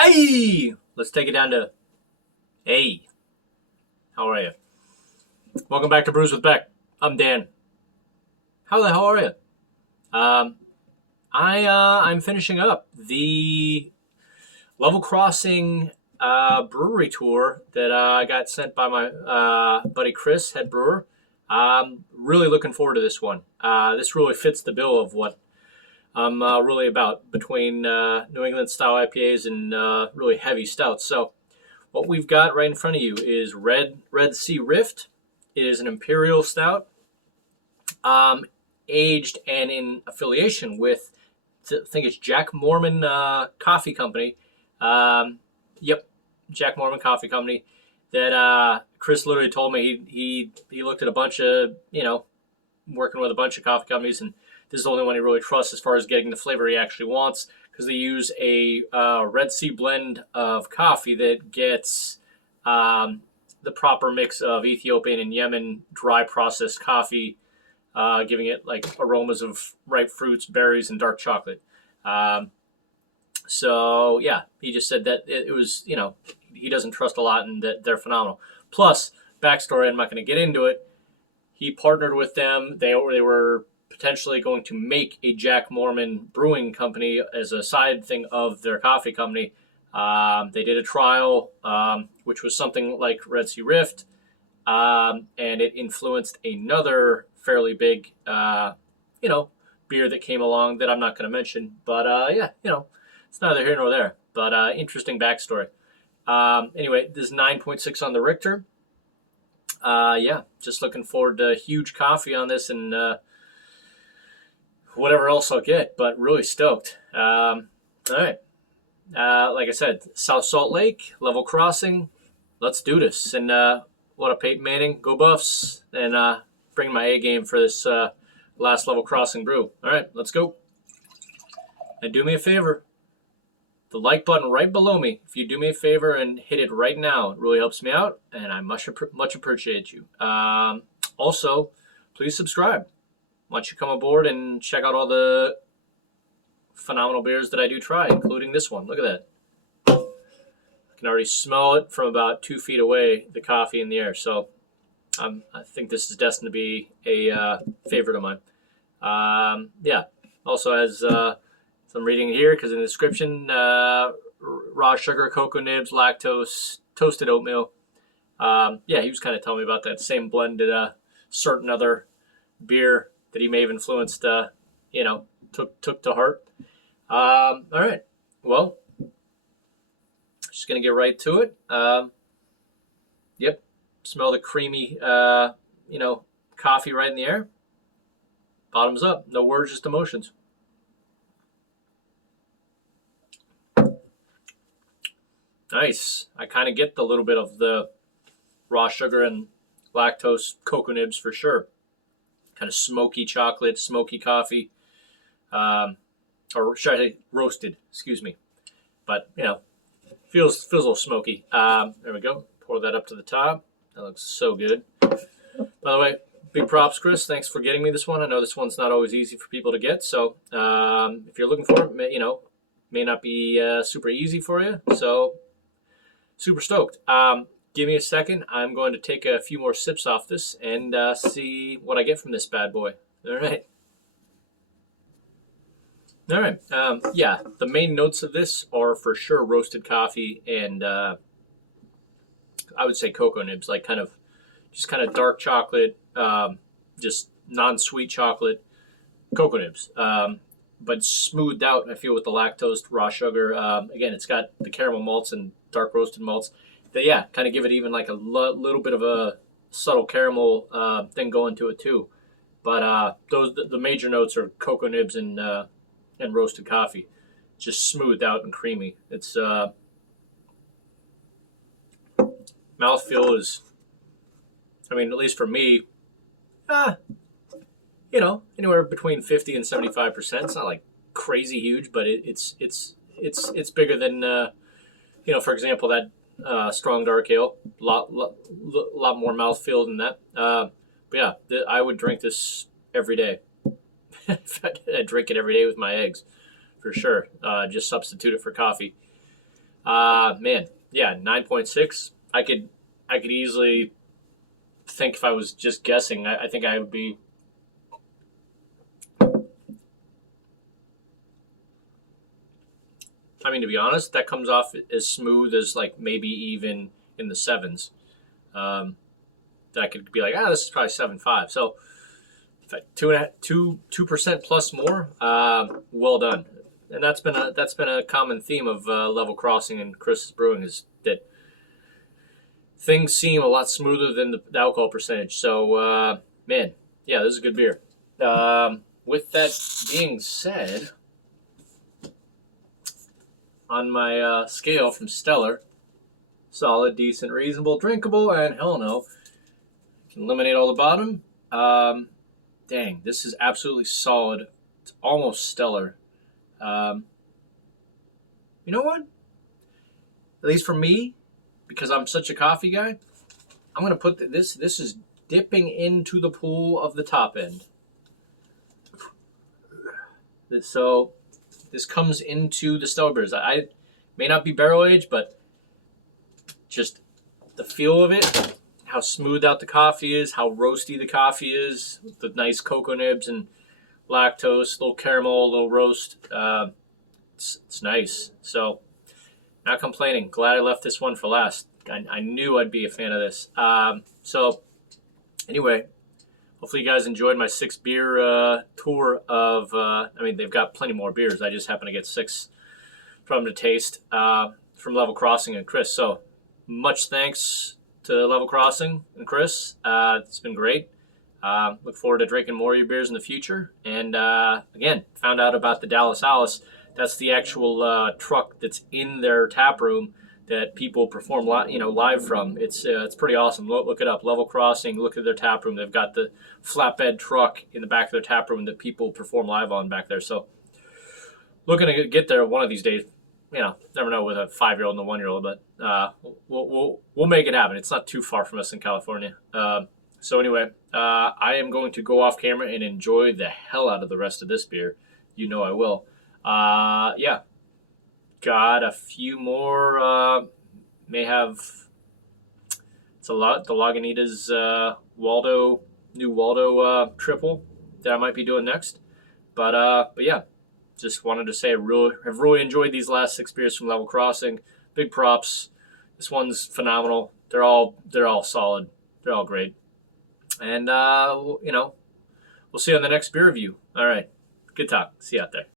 Hey, let's take it down to hey. How are you? Welcome back to Brews with Beck. I'm Dan. How the hell are you? Um, I'm finishing up the Level Crossing brewery tour that I got sent by my buddy Chris, head brewer. Really looking forward to this one. This really fits the bill of what I'm really about between New England style IPAs and really heavy stouts. So what we've got right in front of you is Red Sea Rift. It is an Imperial stout, aged and in affiliation with, I think it's Jack Mormon Coffee Company. Yep, Jack Mormon Coffee Company. That Chris literally told me he looked at a bunch of, working with a bunch of coffee companies, and this is the only one he really trusts as far as getting the flavor he actually wants, because they use a Red Sea blend of coffee that gets the proper mix of Ethiopian and Yemen dry processed coffee, giving it like aromas of ripe fruits, berries, and dark chocolate. So yeah, he just said that it was, he doesn't trust a lot and that they're phenomenal. Plus, backstory, I'm not going to get into it. He partnered with them. They were potentially going to make a Jack Mormon brewing company as a side thing of their coffee company. They did a trial, which was something like Red Sea Rift, and it influenced another fairly big, beer that came along that I'm not going to mention. But it's neither here nor there. But interesting backstory. Anyway, this is 9.6 on the Richter. Just looking forward to huge coffee on this and whatever else I'll get, but really stoked. All right. Like I said, South Salt Lake, Level Crossing. Let's do this. And what a Peyton Manning. Go Buffs. And bring my A game for this last Level Crossing brew. All right, let's go. And do me a favor. The like button right below me, if you do me a favor and hit it right now, it really helps me out, and I much appreciate you. Also, please subscribe. Once you come aboard and check out all the phenomenal beers that I do try, including this one. Look at that. I can already smell it from about 2 feet away, the coffee in the air. So I think this is destined to be a favorite of mine. Also has... So I'm reading here because in the description, raw sugar, cocoa nibs, lactose, toasted oatmeal. He was kind of telling me about that same blend that a certain other beer that he may have influenced, took to heart. All right. Well, just going to get right to it. Smell the creamy, coffee right in the air. Bottoms up. No words, just emotions. Nice. I kind of get the little bit of the raw sugar and lactose cocoa nibs for sure. Kind of smoky chocolate, smoky coffee, or should I say roasted? Excuse me. But feels a little smoky. There we go. Pour that up to the top. That looks so good. By the way, big props, Chris. Thanks for getting me this one. I know this one's not always easy for people to get. So if you're looking for it, may not be super easy for you. So. Super stoked. Give me a second. I'm going to take a few more sips off this and see what I get from this bad boy. All right. The main notes of this are for sure roasted coffee and I would say cocoa nibs, like kind of dark chocolate, just non-sweet chocolate, cocoa nibs. But smoothed out, I feel, with the lactose, raw sugar. Again, it's got the caramel malts and dark roasted malts. Kind of give it even like a little bit of a subtle caramel thing going to it too. But the major notes are cocoa nibs and roasted coffee, just smoothed out and creamy. It's mouthfeel is, at least for me, anywhere between 50 and 75%. It's not like crazy huge, but it's bigger than, for example, that strong dark ale. Lot more mouthfeel than that. I would drink this every day. I'd drink it every day with my eggs, for sure. Just substitute it for coffee. Man, yeah, 9.6. I could easily think if I was just guessing. I think I would be. I mean, to be honest, that comes off as smooth as like maybe even in the sevens. Um, that I could be like, this is probably 7.5. So if I, 2% plus more, well done. And that's been a common theme of Level Crossing and Chris's Brewing is that things seem a lot smoother than the alcohol percentage. So man, yeah, this is a good beer. With that being said, on my scale from stellar, solid, decent, reasonable, drinkable, and hell no, can eliminate all the bottom. Dang, this is absolutely solid. It's almost stellar. You know what? At least for me, because I'm such a coffee guy, I'm gonna put this. This is dipping into the pool of the top end. So this comes into the stellar beers. I may not be barrel aged, but just the feel of it, how smooth out the coffee is, how roasty the coffee is, the nice cocoa nibs and lactose, little caramel, little roast. It's nice. So not complaining. Glad I left this one for last. I knew I'd be a fan of this. So anyway, hopefully you guys enjoyed my 6 beer tour of, they've got plenty more beers. I just happen to get 6 from them to taste from Level Crossing and Chris. So much thanks to Level Crossing and Chris. It's been great. Look forward to drinking more of your beers in the future. And again, found out about the Dallas Alice. That's the actual truck that's in their tap room that people perform live from. It's pretty awesome. Look it up. Level Crossing. Look at their tap room. They've got the flatbed truck in the back of their tap room that people perform live on back there. So looking to get there one of these days. Never know with a 5-year-old and a 1-year-old, but we'll make it happen. It's not too far from us in California. So anyway, I am going to go off camera and enjoy the hell out of the rest of this beer. You know I will. Yeah. Got a few more. May have. It's a lot. The Lagunitas new Waldo triple that I might be doing next. But yeah, just wanted to say I have really enjoyed these last 6 beers from Level Crossing. Big props. This one's phenomenal. They're all solid. They're all great. And we'll see you on the next beer review. All right. Good talk. See you out there.